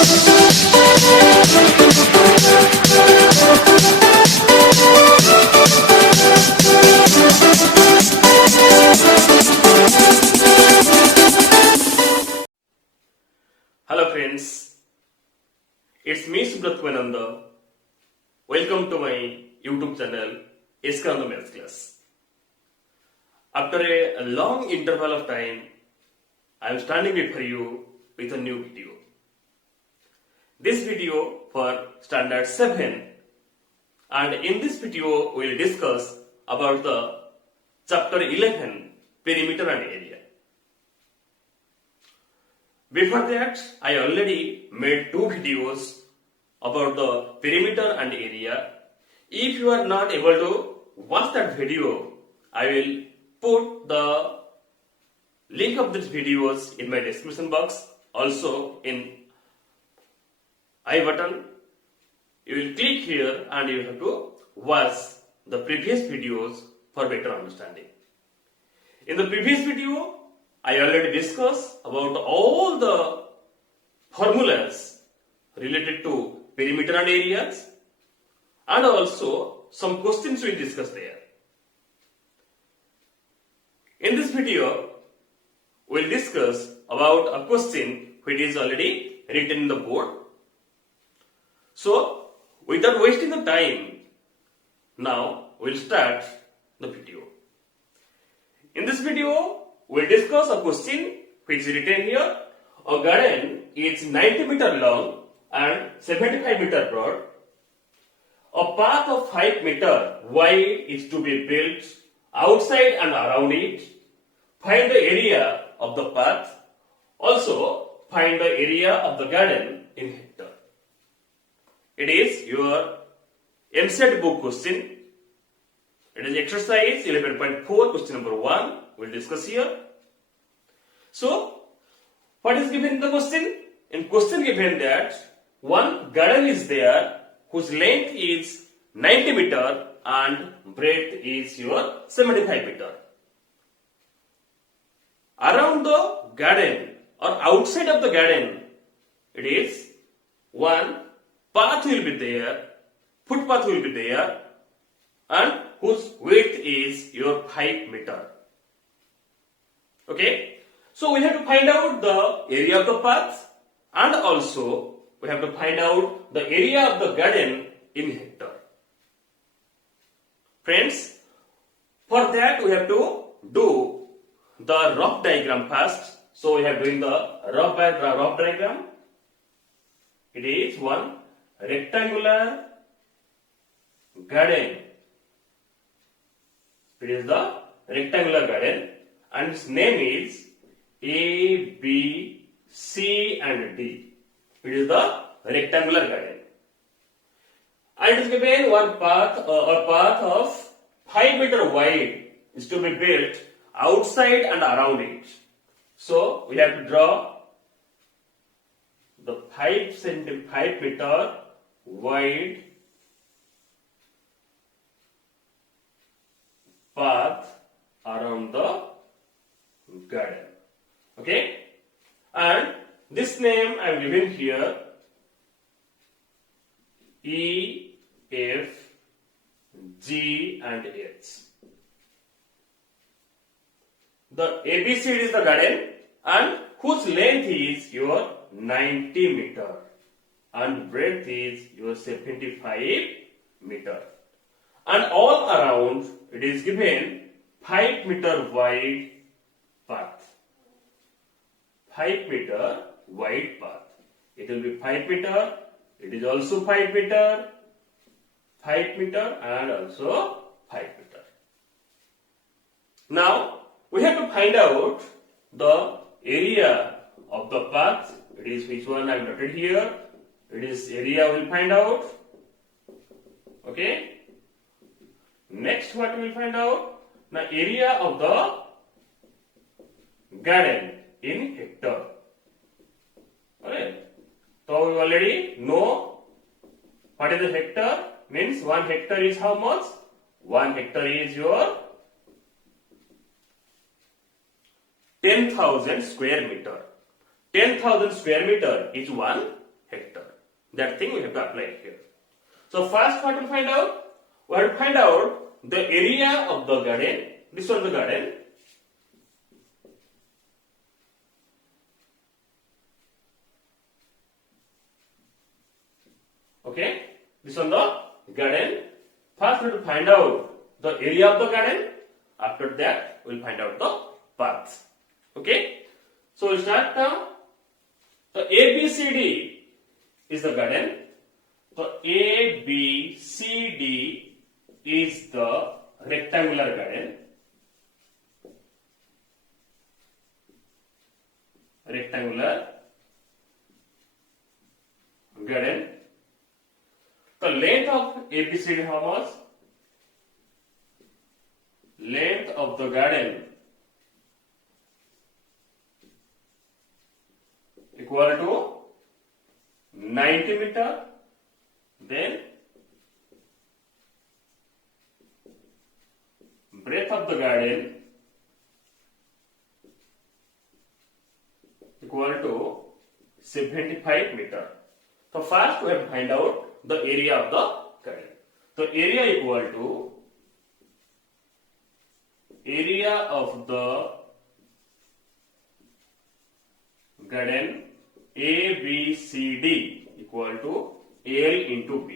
Hello friends, it's me Subrat Kwananda. Welcome to my YouTube channel Eskananda Maths Class. After a long interval of time, I am standing before you with a new video. This video for Standard 7, and in this video we will discuss about the Chapter 11, Perimeter and Area. Before that, I already made 2 videos about the perimeter and area. If you are not able to watch that video, I will put the link of these videos in my description box, also in I button. You will click here and you have to watch the previous videos for better understanding. In the previous video, I already discussed about all the formulas related to perimeter and areas, and also some questions we discussed there. In this video, we will discuss about a question which is already written in the board. So, without wasting the time, now we will start the video. In this video, we will discuss a question which is written here. A garden is 90 meter long and 75 meter broad. A path of 5 meter wide is to be built outside and around it. Find the area of the path. Also, find the area of the garden in hectare. It is your EAMCET book question. It is exercise 11.4, question number 1. We will discuss here. So, what is given in the question? In question given that one garden is there whose length is 90 meter and breadth is your 75 meter. Around the garden or outside of the garden, it is one path will be there, footpath will be there, and whose width is your 5 meter. Okay, so we have to find out the area of the path, and also we have to find out the area of the garden in hectare. Friends, for that we have to do the rough diagram first. So we have doing the rough diagram. It is one rectangular garden. It is the rectangular garden, and its name is A, B, C and D. It is the rectangular garden. And it is given one path or path of 5 meter wide is to be built outside and around it. So we have to draw the 5 meter wide path around the garden. Okay, and this name I am giving here E, F, G and H. The ABC is the garden and whose length is your 90 meter and breadth is your 75 meter, and all around it is given 5 meter wide path. 5 meter wide path. It will be 5 meter. It is also 5 meter, 5 meter and also 5 meter. Now we have to find out the area of the path. It is which one I have noted here. It is area we will find out. Okay. Next what we will find out? The area of the garden in hectare. Alright. So we already know what is the hectare. Means 1 hectare is how much? 1 hectare is your 10,000 square meter. 10,000 square meter is 1 hectare. That thing we have to apply here. So first what to find out? We have to find out the area of the garden. This one the garden. Okay, this one the garden. First we have to find out the area of the garden. After that we will find out the path. Okay, so we'll start now. The ABCD is the garden. So ABCD is the rectangular garden. Rectangular garden. The length of ABCD how much? Length of the garden equal to 90 meter. Then breadth of the garden equal to 75 meter. So first we have to find out the area of the garden. So area equal to area of the garden ABCD equal to L into B.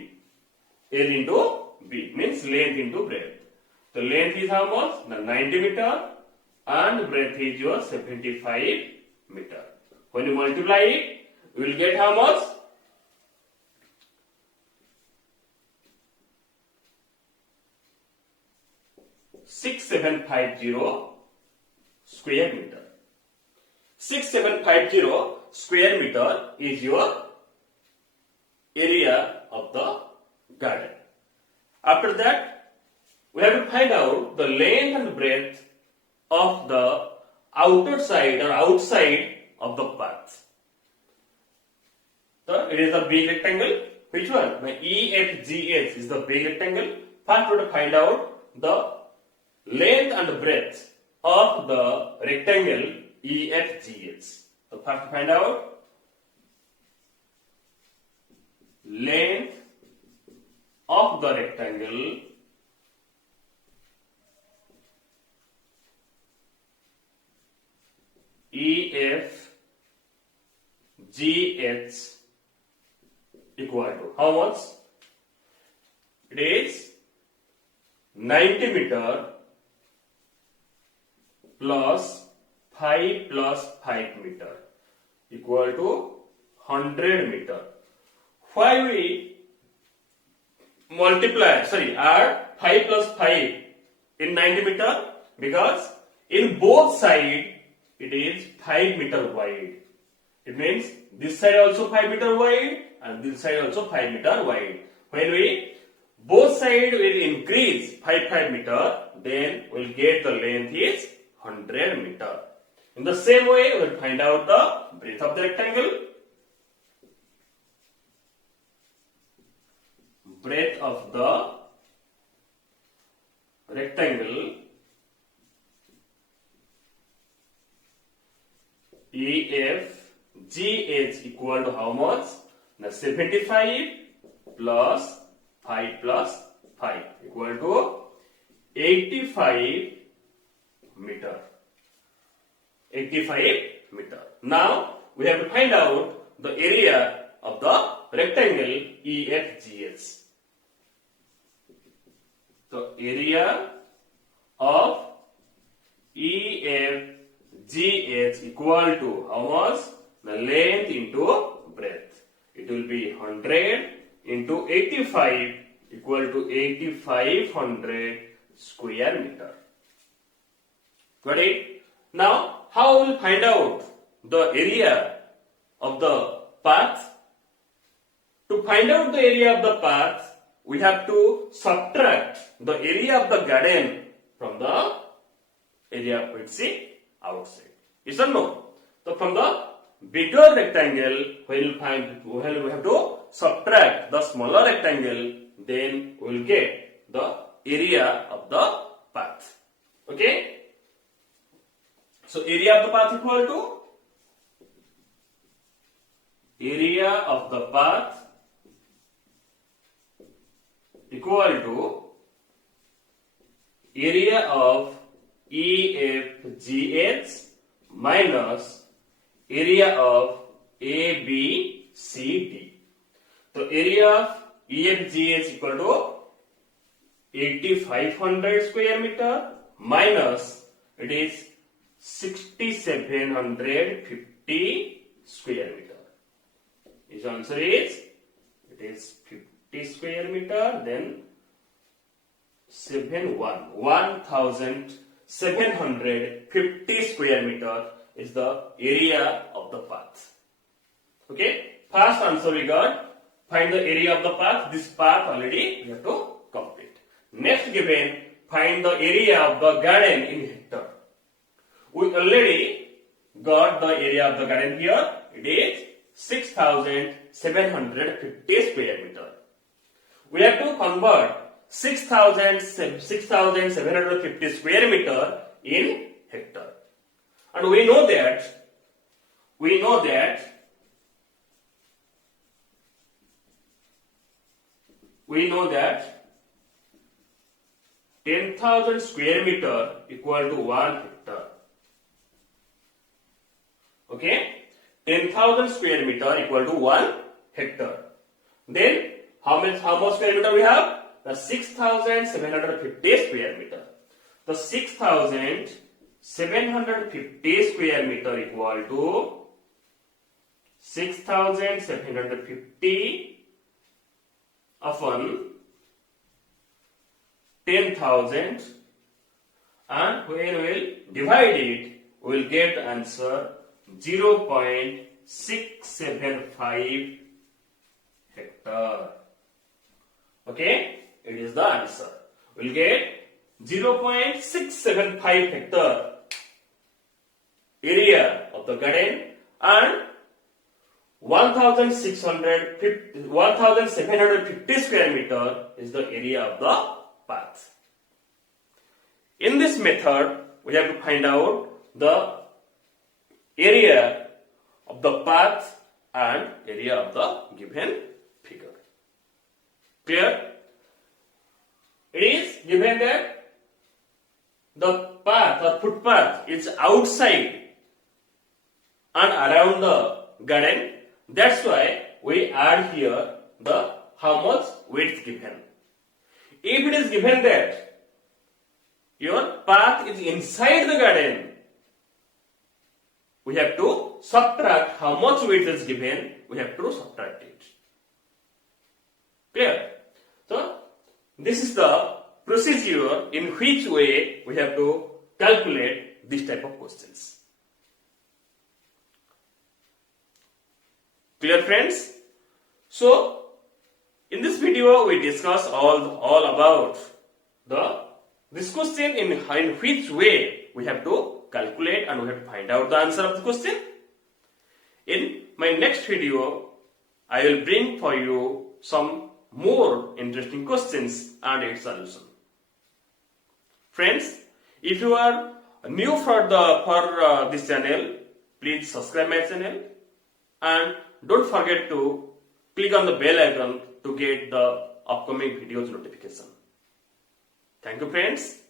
L into B means length into breadth. The length is how much? 90 meter and breadth is your 75 meter. When you multiply it, you will get how much? 6750 square meter. 6750 square meter is your area of the garden. After that, we have to find out the length and breadth of the outer side or outside of the path. So it is a big rectangle. Which one? My EFGH is the big rectangle. First, we have to find out the length and breadth of the rectangle EFGH. So first find out length of the rectangle EFGH equal to how much? It is 90 meter plus 5 meter equal to 100 meter. Why we add 5 plus 5 in 90 meter? Because in both sides it is 5 meter wide. It means this side also 5 meter wide and this side also 5 meter wide. When we both sides will increase 5 meter, then we'll get the length is 100 meter. In the same way, we'll find out the breadth of the rectangle. Breadth of the rectangle EFGH equal to how much? Now 75 plus 5 equal to 85 meter. 85 meter. Now we have to find out the area of the rectangle EFGH. So area of EFGH equal to how much? The length into breadth. It will be 100 into 85 equal to 8500 square meter. Got it? Now, how we will find out the area of the path? To find out the area of the path, we have to subtract the area of the garden from the area of its outside. Yes or no? So from the bigger rectangle, we have to subtract the smaller rectangle, then we will get the area of the path. Okay? So area of the path equal to area of the path equal to area of EFGH minus area of ABCD. So area of EFGH equal to 8500 square meter minus it is 6750 square meter. His answer is it is 50 square meter, then 1750 square meter is the area of the path. Okay, first answer we got. Find the area of the path. This path already we have to complete. Next given, find the area of the garden in hectare. We already got the area of the garden here. It is 6750 square meter. We have to convert 6750 square meter in hectare. And we know that 10,000 square meter equal to 1 hectare. Okay? 10,000 square meter equal to 1 hectare. Then how much square meter we have? The 6,750 square meter. The 6,750 square meter equal to 6,750 upon 10,000, and when we will divide it, we will get the answer 0.675 hectare. Okay, it is the answer. We will get 0.675 hectare area of the garden and 1,750 square meter is the area of the path. In this method, we have to find out the area of the path and area of the given figure. Clear? It is given that the path or footpath is outside and around the garden. That's why we add here the how much width given. If it is given that your path is inside the garden, we have to subtract how much width is given, we have to subtract it. Clear? So, this is the procedure in which way we have to calculate this type of questions. Clear, friends? So, in this video we discuss all about this question in which way we have to calculate and we have to find out the answer of the question. In my next video, I will bring for you some more interesting questions and its solution. Friends, if you are new for this channel, please subscribe my channel and don't forget to click on the bell icon to get the upcoming videos notification. Thank you, friends.